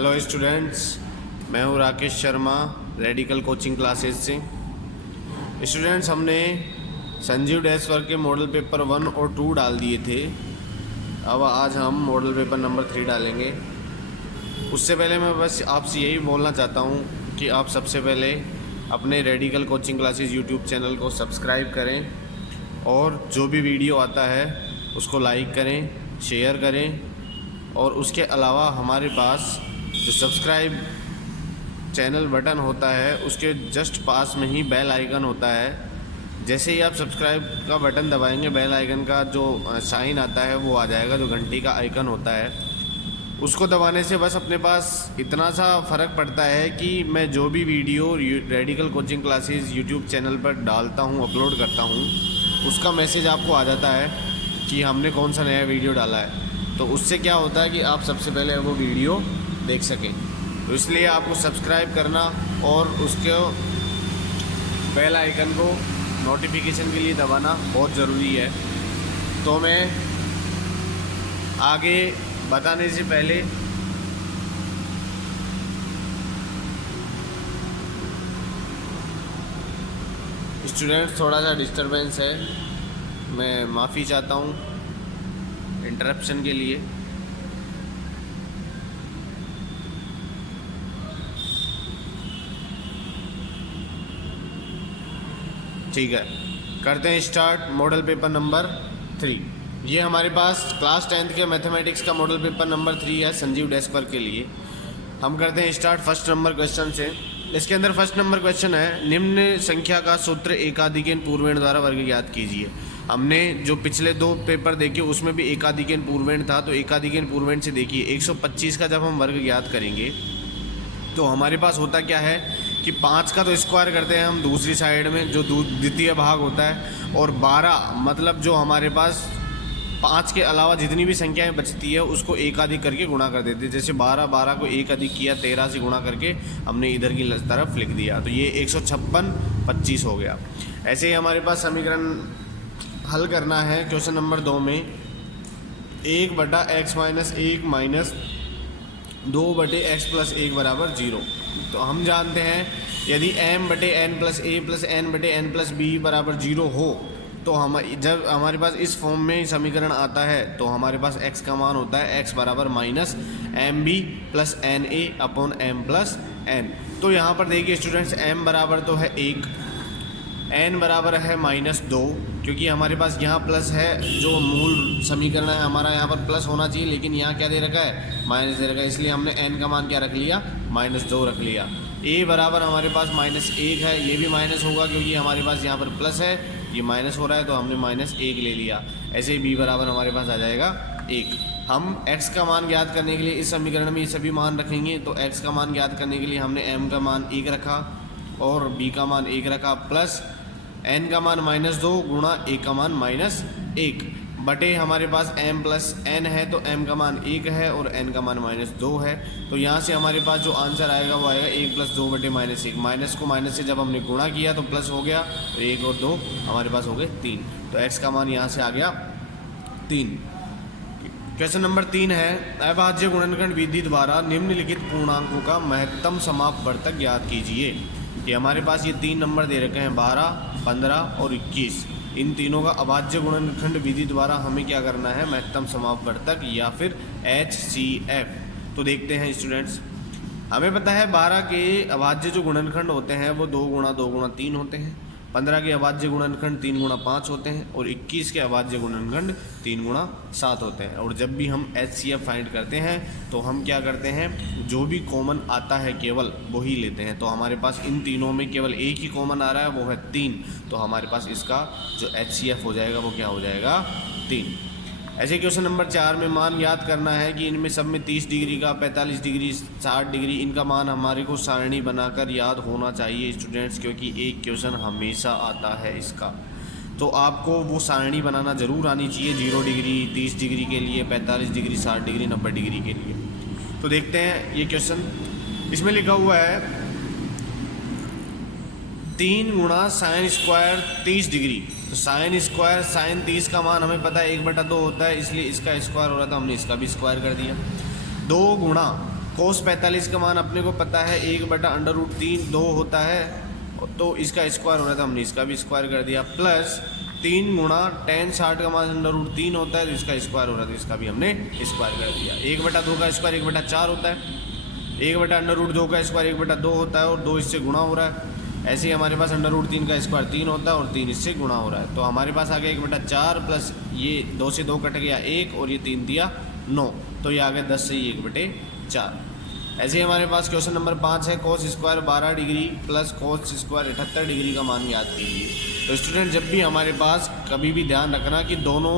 Hello students, मैं हूँ Rakesh Sharma, radical coaching classes से। स्टूडेंट्स, हमने संजीव डेस्क वर्क के मॉडल पेपर 1 और 2 डाल दिए थे। अब आज हम मॉडल पेपर नंबर 3 डालेंगे। उससे पहले मैं बस आपसे यही बोलना चाहता हूँ कि आप सबसे पहले अपने radical coaching classes YouTube channel को सब्सक्राइब करें और जो भी वीडियो आता है उसको लाइक करें, शेयर करें। और उसके अलावा हमारे पास जो सब्सक्राइब चैनल बटन होता है उसके जस्ट पास में ही बेल आइकन होता है। जैसे ही आप सब्सक्राइब का बटन दबाएंगे, बेल आइकन का जो साइन आता है वो आ जाएगा, जो घंटी का आइकन होता है। उसको दबाने से बस अपने पास इतना सा फ़र्क पड़ता है कि मैं जो भी video radical coaching classes YouTube channel पर डालता हूँ, अपलोड करता हूँ, उसका मैसेज आपको आ जाता है कि हमने कौन सा नया वीडियो डाला है। तो उससे क्या होता है कि आप सबसे पहले वो वीडियो देख सकें। तो इसलिए आपको सब्सक्राइब करना और उसके बेल आइकन को नोटिफिकेशन के लिए दबाना बहुत ज़रूरी है। तो मैं आगे बताने से पहले स्टूडेंट्स, थोड़ा सा डिस्टरबेंस है, मैं माफ़ी चाहता हूँ इंटरप्शन के लिए। ठीक है, करते हैं स्टार्ट मॉडल पेपर नंबर 3। ये हमारे पास क्लास 10th के मैथमेटिक्स का मॉडल पेपर नंबर 3 है संजीव डेस्क वर्क के लिए। हम करते हैं स्टार्ट फर्स्ट नंबर क्वेश्चन से। इसके अंदर फर्स्ट नंबर क्वेश्चन है, निम्न संख्या का सूत्र एकाधिकेन पूर्वेण द्वारा वर्ग ज्ञात कीजिए। हमने जो पिछले 2 पेपर देखे उसमें भी एकाधिकेन पूर्वेण था, तो एकाधिकेन पूर्वेण से देखिए 125 का जब हम वर्ग ज्ञात करेंगे तो हमारे पास होता क्या है कि 5 का तो स्क्वायर करते हैं हम दूसरी साइड में, जो द्वितीय भाग होता है, और 12 मतलब जो हमारे पास 5 के अलावा जितनी भी संख्याएं बचती है उसको एक अधिक करके गुणा कर देते हैं। जैसे 12 को एक अधिक किया, 13 से गुणा करके हमने इधर की तरफ लिख दिया, तो ये 156 25 हो गया। ऐसे ही हमारे पास समीकरण हल करना है क्वेश्चन नंबर 2 में 1/x - 1 माइनस 2/x + 1 बराबर 0। तो हम जानते हैं यदि m/n + a + n/n + b बराबर 0 हो तो हम जब हमारे पास इस फॉर्म में समीकरण आता है तो हमारे पास x का मान होता है x बराबर -mb + na/m + n। तो यहाँ पर देखिए स्टूडेंट्स, m बराबर तो है 1, n बराबर है -2, क्योंकि हमारे पास यहाँ प्लस है, जो मूल समीकरण है हमारा यहाँ पर प्लस होना चाहिए, लेकिन यहाँ क्या दे रखा है, माइनस दे रखा है, इसलिए हमने n का मान क्या रख लिया, -2 रख लिया। a बराबर हमारे पास -1 है, ये भी माइनस होगा क्योंकि हमारे पास यहाँ पर प्लस है, ये माइनस हो रहा है तो हमने -1 ले लिया। ऐसे ही b बराबर हमारे पास आ जाएगा 1। हम x का मान ज्ञात करने के लिए इस समीकरण में ये सभी मान रखेंगे, तो x का मान ज्ञात करने के लिए हमने m का मान 1 रखा और b का मान 1 रखा, प्लस n का मान -2 गुणा a का मान -1 बटे हमारे पास m + n है, तो m का मान 1 है और n का मान -2 है। तो यहाँ से हमारे पास जो आंसर आएगा वो आएगा 1 + 2 बटे -1। माइनस को माइनस से जब हमने गुणा किया तो प्लस हो गया, तो 1 और 2 हमारे पास हो गए 3। तो x का मान यहाँ से आ गया 3। क्वेश्चन नंबर 3 है, अभाज्य गुणनखंड विधि द्वारा निम्नलिखित पूर्णांकों का महत्तम समापवर्तक ज्ञात कीजिए। कि हमारे पास ये 3 नंबर दे रखे हैं, 12, 15 और 21। इन तीनों का अभाज्य गुणनखंड विधि द्वारा हमें क्या करना है, महत्तम समापवर्तक या फिर HCF। तो देखते हैं स्टूडेंट्स, हमें पता है 12 के अभाज्य जो गुणनखंड होते हैं वो 2 × 2 × 3 होते हैं, 15 के अभाज्य गुणनखंड 3 × 5 होते हैं और 21 के अभाज्य गुणनखंड 3 × 7 होते हैं। और जब भी हम HCF फाइंड करते हैं तो हम क्या करते हैं, जो भी कॉमन आता है केवल वही लेते हैं। तो हमारे पास इन तीनों में केवल एक ही कॉमन आ रहा है, वो है 3। तो हमारे पास इसका जो HCF हो जाएगा वो क्या हो जाएगा, 3। ऐसे क्वेश्चन नंबर 4 में मान ज्ञात करना है कि इनमें सब में 30 डिग्री का, 45 डिग्री, 60 डिग्री, इनका मान हमारे को सारणी बनाकर याद होना चाहिए स्टूडेंट्स, क्योंकि एक क्वेश्चन हमेशा आता है इसका। तो आपको वो सारणी बनाना ज़रूर आनी चाहिए, 0 डिग्री, 30 डिग्री के लिए, 45 डिग्री, 60 डिग्री, 90 डिग्री के लिए। तो देखते हैं ये क्वेश्चन, इसमें लिखा हुआ है 3 × sin² 30 डिग्री। तो sin² sin 30 का मान हमें पता है 1/2 होता है, इसलिए इसका स्क्वायर हो रहा था, हमने इसका भी स्क्वायर कर दिया। 2 × कोस 45 का मान अपने को पता है 1/√3 2 होता है, तो इसका स्क्वायर हो रहा था, हमने इसका भी स्क्वायर कर दिया, प्लस 3 गुणा tan 60 का मान √3 होता है, तो इसका स्क्वायर हो रहा था, इसका भी हमने स्क्वायर कर दिया। 1/2 का स्क्वायर 1/4 होता है, 1/√2 का स्क्वायर 1/2 होता है और 2 इससे गुणा हो रहा है। ऐसे ही हमारे पास √3 का स्क्वायर 3 होता है और 3 इससे गुणा हो रहा है, तो हमारे पास आ गया 1/4 प्लस ये 2 से 2 कट गया 1 और ये 3 दिया 9, तो ये आ गया 10 से ही 1/4। ऐसे ही हमारे पास क्वेश्चन नंबर 5 है, cos square 12 degree plus cos square 78 degree का मान याद कीजिए। तो स्टूडेंट जब भी हमारे पास कभी भी ध्यान रखना कि दोनों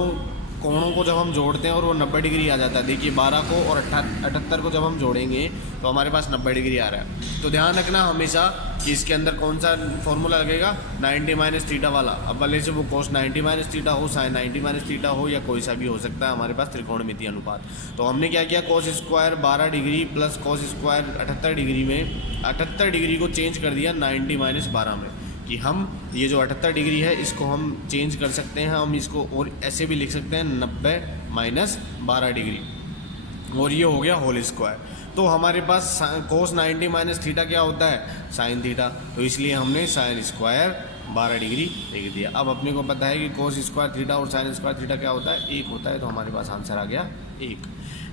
कोणों को जब हम जोड़ते हैं और वो 90 डिग्री आ जाता है, देखिए 12 को और 78 को जब हम जोड़ेंगे तो हमारे पास 90 डिग्री आ रहा है। तो ध्यान रखना हमेशा कि इसके अंदर कौन सा फॉर्मूला लगेगा, 90 - थीटा वाला। अब भले से वो कोस 90 - थीटा हो, साइन 90 - थीटा हो, या कोई सा भी हो सकता है हमारे पास त्रिकोणमितीय अनुपात। तो हमने क्या किया, cos square 12 degree plus cos square 78 degree में 78 डिग्री को चेंज कर दिया 90 - 12 में, कि हम ये जो 78 डिग्री है इसको हम चेंज कर सकते हैं, हम इसको और ऐसे भी लिख सकते हैं 90 - 12 डिग्री, और ये हो गया होल स्क्वायर। तो हमारे पास कोस 90 - थीटा क्या होता है, साइन थीटा, तो इसलिए हमने साइन स्क्वायर 12 डिग्री लिख दिया। अब अपने को पता है कि कोस स्क्वायर थीटा और साइन स्क्वायर थीटा क्या होता है, 1 होता है, तो हमारे पास आंसर आ गया 1।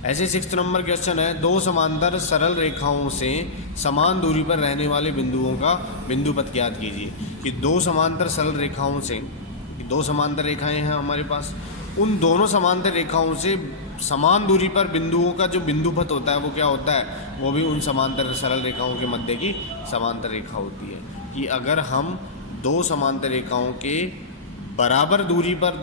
ऐसे 6 नंबर क्वेश्चन है, दो समांतर सरल रेखाओं से समान दूरी पर रहने वाले बिंदुओं का बिंदु पथ ज्ञात कीजिए। कि दो समांतर सरल रेखाओं से, दो समांतर रेखाएं हैं हमारे पास, उन दोनों समांतर रेखाओं से समान दूरी पर बिंदुओं का जो बिंदु पथ होता है वो क्या होता है, वो भी उन समांतर सरल रेखाओं के मध्य की समांतर रेखा होती है। कि अगर हम दो समांतर रेखाओं के बराबर दूरी पर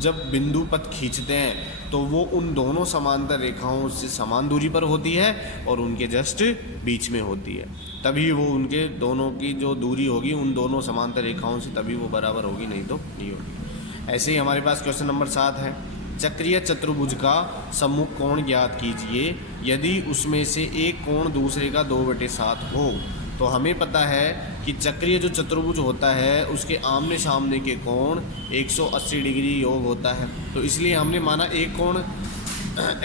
जब बिंदु पथ खींचते हैं तो वो उन दोनों समांतर रेखाओं से समान दूरी पर होती है और उनके जस्ट बीच में होती है, तभी वो उनके दोनों की जो दूरी होगी उन दोनों समांतर रेखाओं से तभी वो बराबर होगी, नहीं तो नहीं होगी। ऐसे ही हमारे पास क्वेश्चन नंबर 7 है, चक्रीय चतुर्भुज का सम्मुख कोण ज्ञात कीजिए यदि उसमें से एक कोण दूसरे का 2/7 हो। तो हमें पता है कि चक्रीय जो चतुर्भुज होता है उसके आमने सामने के कोण 180 डिग्री योग होता है, तो इसलिए हमने माना एक कोण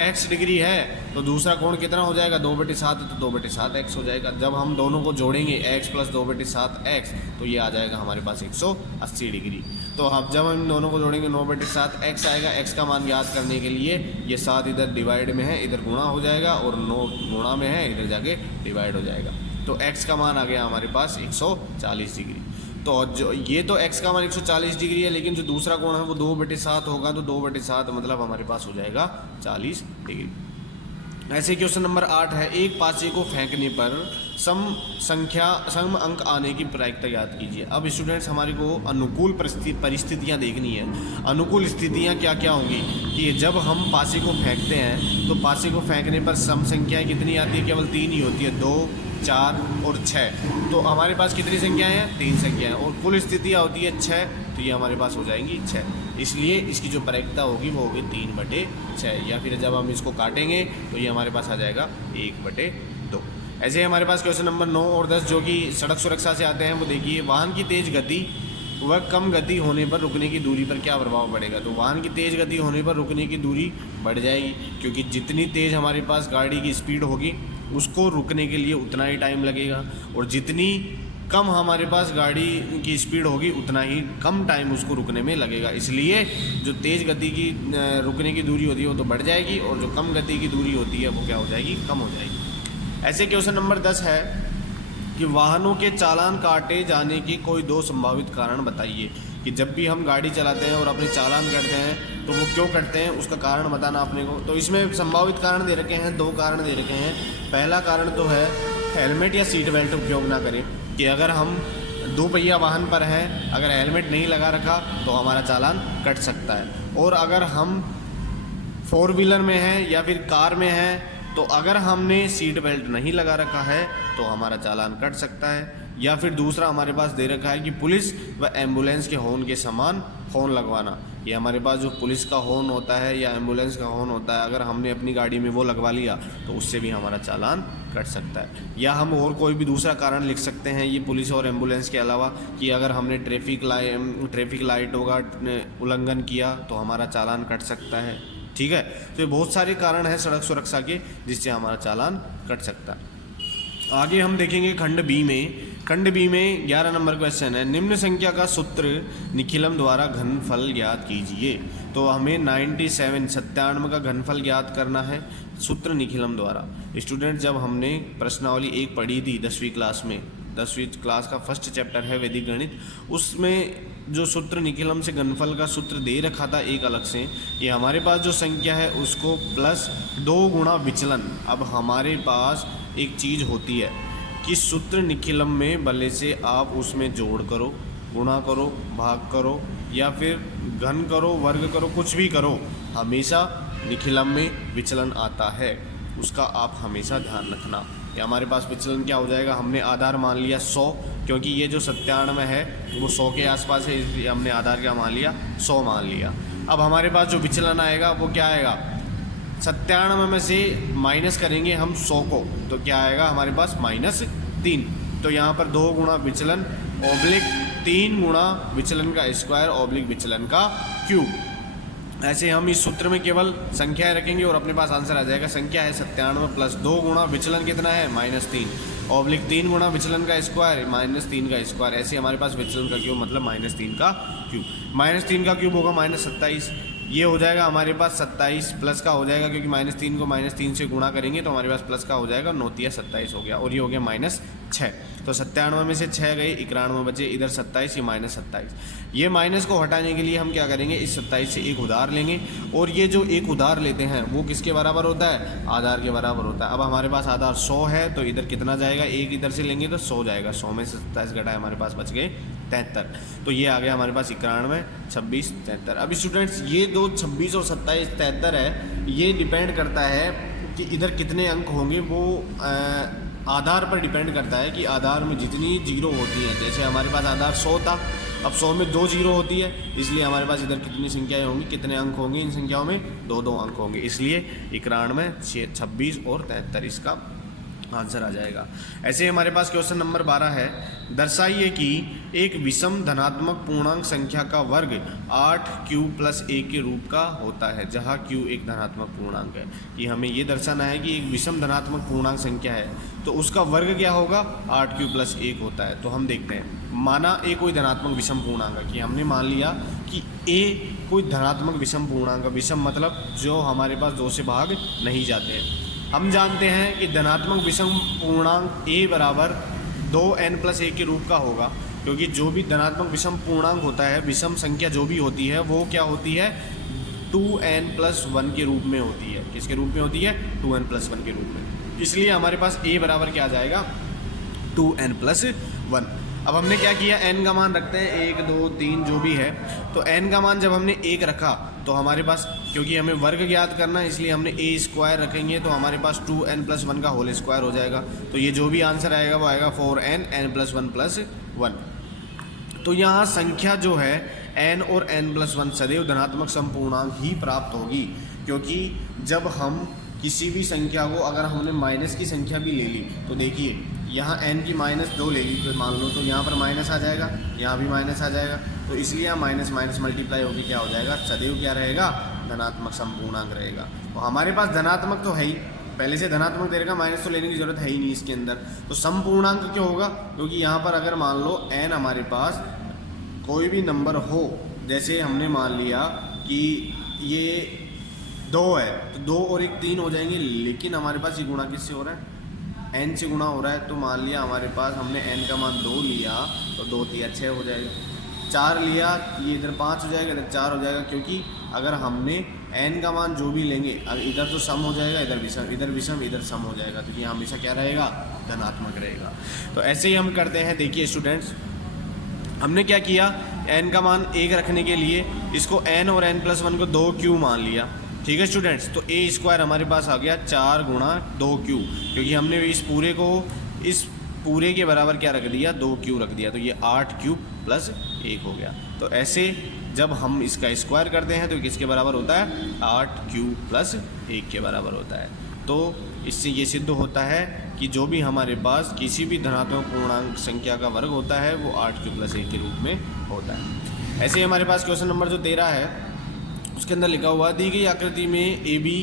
x डिग्री है तो दूसरा कोण कितना हो जाएगा, 2/7, तो 2/7x हो जाएगा। जब हम दोनों को जोड़ेंगे x + 2/7x तो ये आ जाएगा हमारे पास 180 डिग्री। तो अब जब हम दोनों को जोड़ेंगे 9/7x आएगा। x का मान याद करने के लिए ये 7 इधर डिवाइड में है, इधर गुणा हो जाएगा, और 9 गुणा में है, इधर जाके डिवाइड हो जाएगा। तो x का मान आ गया हमारे पास 140 डिग्री। तो जो ये तो x का मान 140 डिग्री है, लेकिन जो दूसरा कोण है वो 2/7 होगा, तो 2/7 मतलब हमारे पास हो जाएगा 40 डिग्री। ऐसे क्वेश्चन नंबर 8 है, एक पासे को फेंकने पर सम अंक आने की प्रायिकता याद कीजिए। अब स्टूडेंट्स हमारे को अनुकूल परिस्थितियाँ देखनी है। अनुकूल स्थितियाँ क्या क्या होंगी कि जब हम पासे को फेंकते हैं तो पासे को फेंकने पर सम संख्याएँ कितनी आती है, केवल 3 ही होती है, 2, 4 और 6। तो हमारे पास कितनी संख्याएं हैं, 3 संख्याएं, और कुल स्थितियाँ होती है 6, तो ये हमारे पास हो जाएंगी 6। इसलिए इसकी जो प्रायिकता होगी वो होगी 3/6, या फिर जब हम इसको काटेंगे तो ये हमारे पास आ जाएगा 1/2। ऐसे ही हमारे पास क्वेश्चन नंबर 9 और 10 जो कि सड़क सुरक्षा से आते हैं, वो देखिए, वाहन की तेज़ गति व कम गति होने पर रुकने की दूरी पर क्या प्रभाव पड़ेगा। तो वाहन की तेज़ गति होने पर रुकने की दूरी बढ़ जाएगी, क्योंकि जितनी तेज़ हमारे पास गाड़ी की स्पीड होगी उसको रुकने के लिए उतना ही टाइम लगेगा, और जितनी कम हमारे पास गाड़ी की स्पीड होगी उतना ही कम टाइम उसको रुकने में लगेगा। इसलिए जो तेज़ गति की रुकने की दूरी होती है वो तो बढ़ जाएगी, और जो कम गति की दूरी होती है वो क्या हो जाएगी, कम हो जाएगी। ऐसे क्वेश्चन नंबर 10 है कि वाहनों के चालान काटे जाने के कोई 2 संभावित कारण बताइए। कि जब भी हम गाड़ी चलाते हैं और अपने चालान करते हैं तो वो क्यों करते हैं, उसका कारण बताना अपने को। तो इसमें संभावित कारण दे रखे हैं, 2 कारण दे रखे हैं। पहला कारण तो है हेलमेट या सीट बेल्ट उपयोग ना करें, कि अगर हम 2 पहिया वाहन पर हैं, अगर हेलमेट नहीं लगा रखा तो हमारा चालान कट सकता है। और अगर हम 4 व्हीलर में हैं या फिर कार में हैं तो अगर हमने सीट बेल्ट नहीं लगा रखा है तो हमारा चालान कट सकता है। या फिर दूसरा हमारे पास दे रखा है कि पुलिस व एम्बुलेंस के हॉर्न के समान हॉर्न लगवाना। ये हमारे पास जो पुलिस का हॉर्न होता है या एम्बुलेंस का हॉर्न होता है, अगर हमने अपनी गाड़ी में वो लगवा लिया तो उससे भी हमारा चालान कट सकता है। या हम और कोई भी दूसरा कारण लिख सकते हैं ये पुलिस और एम्बुलेंस के अलावा, कि अगर हमने ट्रैफिक लाइटों का उल्लंघन किया तो हमारा चालान कट सकता है। ठीक है। तो ये बहुत सारे कारण हैं सड़क सुरक्षा के जिससे हमारा चालान कट सकता है। आगे हम देखेंगे खंड बी में। खंड बी में 11 नंबर क्वेश्चन है, निम्न संख्या का सूत्र निखिलम द्वारा घनफल ज्ञात कीजिए। तो हमें 97 का घनफल ज्ञात करना है सूत्र निखिलम द्वारा। स्टूडेंट, जब हमने प्रश्नावली 1 पढ़ी थी 10वीं क्लास में, 10वीं क्लास का फर्स्ट चैप्टर है वैदिक गणित, उसमें जो सूत्र निखिलम से घनफल का सूत्र दे रखा था एक अलग से, ये हमारे पास जो संख्या है उसको प्लस 2 गुणा विचलन। अब हमारे पास एक चीज़ होती है कि सूत्र निखिलम में भले से आप उसमें जोड़ करो, गुणा करो, भाग करो या फिर घन करो, वर्ग करो, कुछ भी करो, हमेशा निखिलम में विचलन आता है, उसका आप हमेशा ध्यान रखना। या हमारे पास विचलन क्या हो जाएगा, हमने आधार मान लिया 100, क्योंकि ये जो 97 है वो 100 के आसपास है, इसलिए हमने आधार क्या मान लिया, 100 मान लिया। अब हमारे पास जो विचलन आएगा वो क्या आएगा, 97 में से माइनस करेंगे हम 100 को, तो क्या आएगा हमारे पास -3। तो यहाँ पर 2 गुणा विचलन ऑब्लिक 3 गुणा विचलन का स्क्वायर ऑब्लिक विचलन का क्यूब। ऐसे हम इस सूत्र में केवल संख्याएं रखेंगे और अपने पास आंसर आ जाएगा। संख्या है 97 प्लस 2 गुणा विचलन कितना है -3 ऑब्लिक 3 गुणा विचलन का स्क्वायर -3 का स्क्वायर। ऐसे हमारे पास विचलन का क्यूब मतलब -3 का क्यूब। -3 का क्यूब होगा -27, ये हो जाएगा हमारे पास 27 प्लस का हो जाएगा, क्योंकि -3 को -3 से गुणा करेंगे तो हमारे पास प्लस का हो जाएगा, 9 × 27 हो गया, और ये हो गया -6। तो 97 में से 6 गए, 91 बचे, इधर 27, ये -27। ये माइनस को हटाने के लिए हम क्या करेंगे, इस 27 से एक उधार लेंगे, और ये जो एक उधार लेते हैं वो किसके बराबर होता है, आधार के बराबर होता है। अब हमारे पास आधार 100 है तो इधर कितना जाएगा, एक इधर से लेंगे तो 100 जाएगा, 100 में से 27 घटाए हमारे पास बच गए 73। तो ये आ गया हमारे पास 91, 26, 73। अब स्टूडेंट्स ये दो 26 और 27, 73 है, ये डिपेंड करता है कि इधर कितने अंक होंगे, वो आधार पर डिपेंड करता है कि आधार में जितनी जीरो होती हैं। जैसे हमारे पास आधार 100 था, अब 100 में 2 जीरो होती है, इसलिए हमारे पास इधर कितनी संख्याएं होंगी, कितने अंक होंगे इन संख्याओं में, 2 अंक होंगे, इसलिए 91, 26 और 73 इसका आंसर आ जाएगा। ऐसे हमारे पास क्वेश्चन नंबर 12 है, दर्शाइए कि एक विषम धनात्मक पूर्णांक संख्या का वर्ग 8q + 1 के रूप का होता है, जहां q एक धनात्मक पूर्णांक है। कि हमें ये दर्शाना है कि एक विषम धनात्मक पूर्णांक संख्या है तो उसका वर्ग क्या होगा, 8q + 1 होता है। तो हम देखते हैं, माना a कोई धनात्मक विषम पूर्णांक है, कि हमने मान लिया कि a कोई धनात्मक विषम पूर्णांक, विषम मतलब जो हमारे पास 2 से भाग नहीं जाते हैं। हम जानते हैं कि धनात्मक विषम पूर्णांक a बराबर 2n + 1 के रूप का होगा, क्योंकि जो भी धनात्मक विषम पूर्णांक होता है, विषम संख्या जो भी होती है वो क्या होती है, 2n + 1 के रूप में होती है। किसके रूप में होती है, 2n + 1 के रूप में। इसलिए हमारे पास a बराबर क्या आ जाएगा, 2n + 1। अब हमने क्या किया, n का मान रखते हैं 1, 2, 3 जो भी है, तो n का मान जब हमने 1 रखा तो हमारे पास, क्योंकि हमें वर्ग ज्ञात करना है इसलिए हमने a² रखेंगे, तो हमारे पास 2n + 1 का होल स्क्वायर हो जाएगा। तो ये जो भी आंसर आएगा वो आएगा 4n, n + 1 + 1। तो यहाँ संख्या जो है n और n + 1 सदैव धनात्मक समपूर्णांक ही प्राप्त होगी, क्योंकि जब हम किसी भी संख्या को, अगर हमने माइनस की संख्या भी ले ली तो देखिए यहाँ n की -2 ले ली तो मान लो, तो यहाँ पर माइनस आ जाएगा, यहाँ भी माइनस आ जाएगा, तो इसलिए यहाँ माइनस माइनस मल्टीप्लाई होकर क्या हो जाएगा, सदैव क्या रहेगा, धनात्मक समपूर्णांक रहेगा। तो हमारे पास धनात्मक तो है ही, पहले से धनात्मक दे रहेगा, माइनस तो लेने की जरूरत है ही नहीं इसके अंदर। तो समपूर्णांक क्यों होगा, क्योंकि यहाँ पर अगर मान लो n हमारे पास कोई भी नंबर हो, जैसे हमने मान लिया कि ये 2 है, तो 2 और 1 3 हो जाएंगे, लेकिन हमारे पास ये गुणा किससे हो रहा है, n से गुणा हो रहा है। तो मान लिया हमारे पास हमने n का मान 2 लिया तो 2 × 3 = 6 हो जाएगा, 4 लिया ये इधर 5 हो जाएगा, इधर 4 हो जाएगा, क्योंकि अगर हमने n का मान जो भी लेंगे, इधर तो सम हो जाएगा, इधर विषम, इधर विषम, इधर सम हो जाएगा, तो ये हमेशा क्या रहेगा, धनात्मक रहेगा। तो ऐसे ही हम करते हैं। देखिए स्टूडेंट्स, हमने क्या किया, n का मान 1 रखने के लिए इसको n और n + 1 को 2q मान लिया, ठीक है स्टूडेंट्स। तो a² हमारे पास आ गया 4 × 2q, क्योंकि हमने इस पूरे को इस पूरे के बराबर क्या रख दिया, 2q रख दिया, तो ये 8q + 1 हो गया। तो ऐसे जब हम इसका स्क्वायर करते हैं तो किसके बराबर होता है, 8q + 1 के बराबर होता है। तो इससे ये सिद्ध होता है कि जो भी हमारे पास किसी भी धनात्मक पूर्णांक संख्या का वर्ग होता है वो 8q + 1 के रूप में होता है। ऐसे ही हमारे पास क्वेश्चन नंबर जो 13 है, उसके अंदर लिखा हुआ दी गई आकृति में ए बी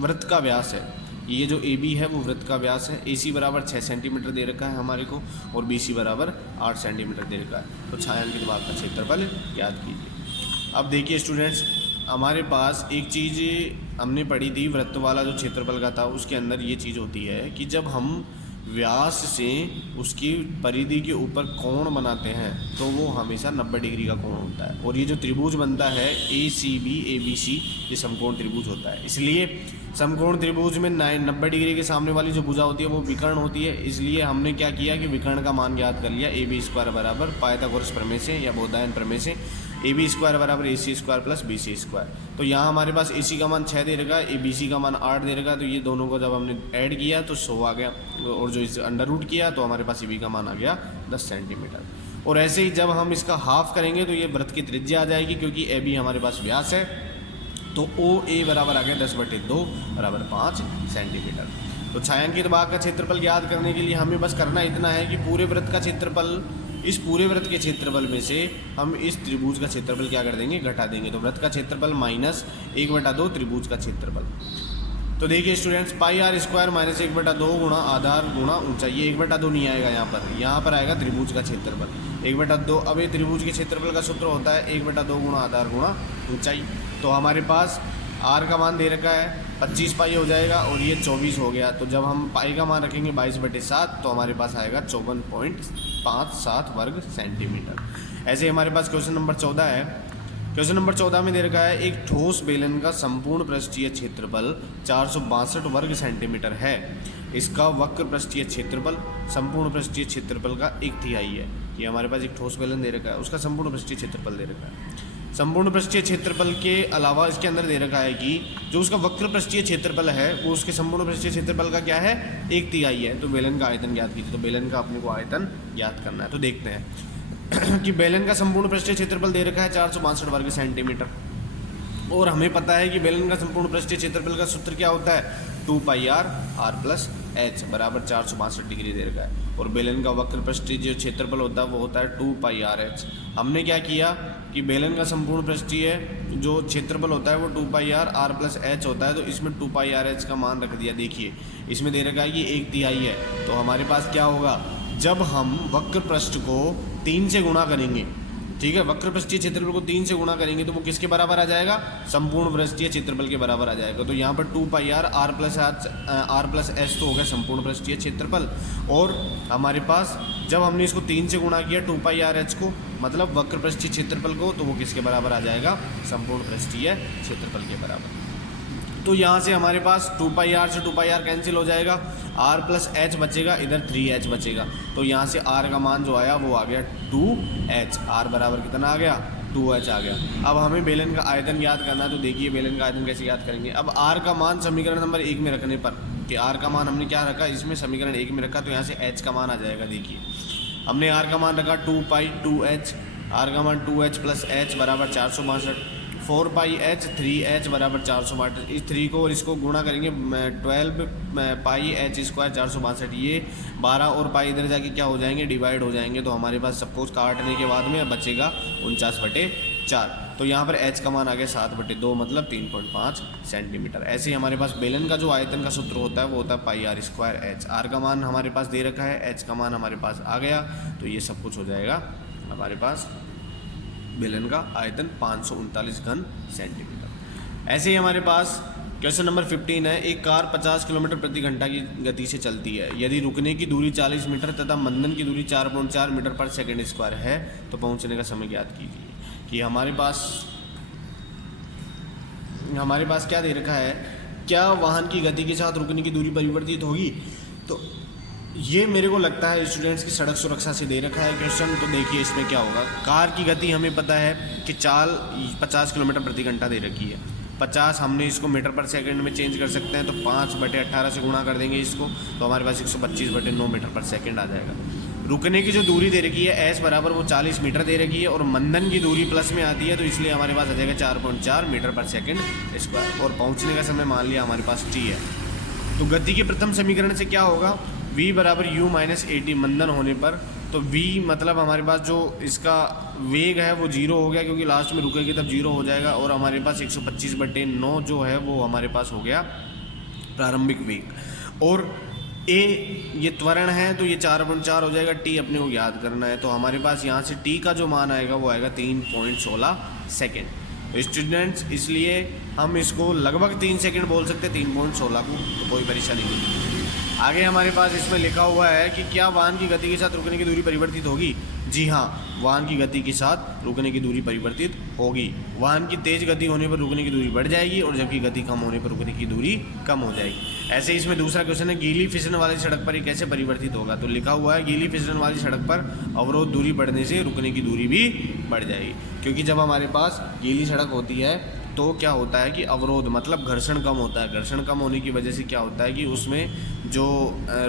वृत्त का व्यास है। ये जो ए बी है वो वृत्त का व्यास है। ए सी बराबर 6 सेंटीमीटर दे रखा है हमारे को और बी सी बराबर 8 सेंटीमीटर दे रखा है। तो छायांकित भाग का क्षेत्रफल याद कीजिए। अब देखिए स्टूडेंट्स, हमारे पास एक चीज़ हमने पढ़ी थी, वृत्त वाला जो क्षेत्रफल का था उसके अंदर ये चीज़ होती है कि जब हम व्यास से उसकी परिधि के ऊपर कोण बनाते हैं तो वो हमेशा 90 डिग्री का कोण होता है। और ये जो त्रिभुज बनता है ए C B A B C, ये समकोण त्रिभुज होता है। इसलिए समकोण त्रिभुज में 90 डिग्री के सामने वाली जो भुजा होती है वो विकर्ण होती है। इसलिए हमने क्या किया कि विकर्ण का मान ज्ञात कर लिया। ए बी स्क्वायर बराबर पाइथागोरस प्रमेय से या बोधायन प्रमेय से ए बी स्क्वायर बराबर A C square plus B C square. तो यहाँ हमारे पास ए सी का मान 6 दे रखा है, ए बी सी का मान 8 दे रखा है। तो ये दोनों को जब हमने ऐड किया तो 100 आ गया और जो इसे अंडर रूट किया तो हमारे पास ए बी का मान आ गया 10 सेंटीमीटर। और ऐसे ही जब हम इसका हाफ करेंगे तो ये वृत्त की त्रिज्या आ जाएगी, क्योंकि ए बी हमारे पास व्यास है। तो ओ ए बराबर आ गया 10/2 बराबर 5 सेंटीमीटर। तो छायांकित भाग का क्षेत्रफल याद करने के लिए हमें बस करना इतना है कि पूरे वृत्त का क्षेत्रफल, इस पूरे वृत्त के क्षेत्रफल में से हम इस त्रिभुज का क्षेत्रफल क्या कर देंगे, घटा देंगे। तो वृत्त का क्षेत्रफल माइनस 1/2 त्रिभुज का क्षेत्रफल। तो देखिए students, pi r square minus 1/2 गुणा आधार गुणा ऊंचाई। ये 1/2 नहीं आएगा यहाँ पर आएगा त्रिभुज का क्षेत्रफल 1/2। अब ये त्रिभुज के क्षेत्रफल का सूत्र होता है 1/2 गुणा आधार गुणा ऊंचाई। तो हमारे पास आर का मान दे रखा है 25 पाई हो जाएगा और ये 24 हो गया। तो जब हम पाई का मान रखेंगे 22/7 तो हमारे पास आएगा 54.57 वर्ग सेंटीमीटर। ऐसे हमारे पास क्वेश्चन नंबर 14 है। क्वेश्चन नंबर 14 में दे रखा है एक ठोस बेलन का संपूर्ण पृष्ठीय क्षेत्रफल 462 वर्ग सेंटीमीटर है। इसका वक्र पृष्ठीय क्षेत्रफल संपूर्ण पृष्ठीय क्षेत्रफल का 1/3 है। ये हमारे पास एक ठोस बेलन दे रखा है, उसका संपूर्ण पृष्ठीय क्षेत्रफल दे रखा है। संपूर्ण पृष्ठीय क्षेत्रफल के अलावा इसके अंदर दे रखा है कि जो उसका वक्र पृष्ठीय क्षेत्रफल है वो उसके संपूर्ण पृष्ठीय क्षेत्रफल का क्या है, 1/3 है। तो बेलन का आयतन ज्ञात कीजिए। तो बेलन का अपने को आयतन ज्ञात करना है। तो देखते हैं कि बेलन का संपूर्ण पृष्ठीय क्षेत्रफल दे रखा है 462 वर्ग सेंटीमीटर और हमें पता है कि बेलन का संपूर्ण पृष्ठीय क्षेत्रफल का सूत्र क्या होता है, 2πr r प्लस h बराबर 462 डिग्री दे रखा है। और बेलन का वक्र पृष्ठीय जो क्षेत्रफल होता है वो होता है 2πrh। हमने क्या किया कि बेलन का संपूर्ण पृष्ठीय जो क्षेत्रफल होता है वो 2πr r प्लस h होता है। तो इसमें 2πrh का मान रख दिया। देखिए इसमें दे रखा है कि 1/3 है। तो हमारे पास क्या होगा, जब हम वक्र पृष्ठ को 3 से गुणा करेंगे, ठीक है, वक्र पृष्ठीय क्षेत्रफल को 3 से गुणा करेंगे तो वो किसके बराबर आ जाएगा, संपूर्ण पृष्ठीय क्षेत्रफल के बराबर आ जाएगा। तो यहाँ पर 2πr r प्लस h तो होगा संपूर्ण पृष्ठीय क्षेत्रफल। और हमारे पास जब हमने इसको 3 से गुणा किया 2πrh को, मतलब वक्र पृष्ठीय क्षेत्रफल को, तो वो किसके बराबर आ जाएगा, संपूर्ण पृष्ठीय क्षेत्रफल के बराबर। तो यहाँ से हमारे पास 2πr से 2πr कैंसिल हो जाएगा, r प्लस h बचेगा, इधर 3h बचेगा। तो यहाँ से r का मान जो आया वो आ गया 2h। r बराबर कितना आ गया, 2h आ गया। अब हमें बेलन का आयतन याद करना है। तो देखिए बेलन का आयतन कैसे याद करेंगे। अब r का मान समीकरण नंबर 1 में रखने पर, कि r का मान हमने क्या रखा, इसमें समीकरण 1 में रखा, तो यहाँ से h का मान आ जाएगा। देखिए हमने r का मान रखा 2π2h, r का मान 2h प्लस h बराबर 462, 4πh 3h बराबर 462। इस 3 को और इसको गुणा करेंगे 12πh स्क्वायर 462, ये 12 और पाई इधर जाके क्या हो जाएंगे, डिवाइड हो जाएंगे। तो हमारे पास सबको काटने के बाद में बचेगा 49/4। तो यहाँ पर h का मान आ गया 7/2 मतलब 3.5 सेंटीमीटर। ऐसे ही हमारे पास बेलन का जो आयतन का सूत्र होता है वो होता है πr²h। r का मान हमारे पास दे रखा है, h का मान हमारे पास आ गया, तो ये सब कुछ हो जाएगा हमारे पास बेलन का आयतन 539 घन सेंटीमीटर। ऐसे ही हमारे पास क्वेश्चन नंबर 15 है। एक कार 50 किलोमीटर प्रति घंटा की गति से चलती है। यदि रुकने की दूरी 40 मीटर तथा मंदन की दूरी 4.4 मीटर पर सेकंड स्क्वायर है तो पहुंचने का समय ज्ञात कीजिए। कि हमारे पास क्या दे रखा है, क्या वाहन की गति के साथ रुकने की दूरी परिवर्तित होगी। तो ये मेरे को लगता है स्टूडेंट्स की सड़क सुरक्षा से दे रखा है क्वेश्चन। तो देखिए इसमें क्या होगा, कार की गति हमें पता है कि चाल 50 किलोमीटर प्रति घंटा दे रखी है। 50 हमने इसको मीटर पर सेकंड में चेंज कर सकते हैं, तो 5/18 से गुणा कर देंगे इसको, तो हमारे पास 125/9 मीटर पर सेकंड आ जाएगा। रुकने की जो दूरी दे रखी है एस बराबर वो 40 मीटर दे रखी है और मंदन की दूरी प्लस में आती है, तो इसलिए हमारे पास आ जाएगा 4.4 मीटर पर सेकंड स्क्वायर। और पहुँचने का समय मान लिया हमारे पास टी है। तो गति के प्रथम समीकरण से क्या होगा, v बराबर u माइनस AT मंदन होने पर तो v मतलब हमारे पास जो इसका वेग है वो 0 हो गया, क्योंकि लास्ट में रुकेगी तब 0 हो जाएगा। और हमारे पास 125/9 जो है वो हमारे पास हो गया प्रारंभिक वेग। और a ये त्वरण है तो ये 4/4 हो जाएगा। t अपने को याद करना है, तो हमारे पास यहाँ से t का जो मान आएगा वो आएगा 3.16 सेकेंड। तो स्टूडेंट्स इसलिए हम इसको लगभग 3 सेकंड बोल सकते हैं 3.16 को, तो कोई परेशानी नहीं। आगे हमारे पास इसमें लिखा हुआ है कि क्या वाहन की गति के साथ रुकने की दूरी परिवर्तित होगी। जी हाँ, वाहन की गति के साथ रुकने की दूरी परिवर्तित होगी। वाहन की तेज़ गति होने पर रुकने की दूरी बढ़ जाएगी और जबकि गति कम होने पर रुकने की दूरी कम हो जाएगी। ऐसे इसमें दूसरा क्वेश्चन है, गीली फिसलन वाली सड़क पर ये कैसे परिवर्तित होगा। तो लिखा हुआ है गीली फिसलन वाली सड़क पर अवरोध दूरी बढ़ने से रुकने की दूरी भी बढ़ जाएगी, क्योंकि जब हमारे पास गीली सड़क होती है तो क्या होता है कि अवरोध मतलब घर्षण कम होता है। घर्षण कम होने की वजह से क्या होता है कि उसमें जो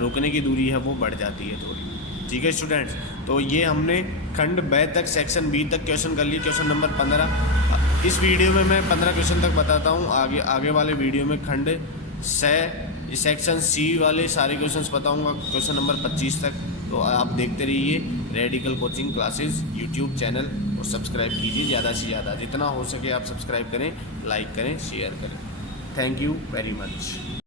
रुकने की दूरी है वो बढ़ जाती है थोड़ी। ठीक है स्टूडेंट्स, तो ये हमने खंड ब तक सेक्शन बी तक क्वेश्चन कर लिए। क्वेश्चन नंबर 15 इस वीडियो में मैं 15 क्वेश्चन तक बताता हूँ। आगे वाले वीडियो में खंड सेक्शन सी वाले सारे क्वेश्चंस बताऊँगा क्वेश्चन नंबर 25 तक। तो आप देखते रहिए radical coaching classes YouTube channel और सब्सक्राइब कीजिए ज़्यादा से ज़्यादा, जितना हो सके आप सब्सक्राइब करें, लाइक करें, शेयर करें। Thank you very much.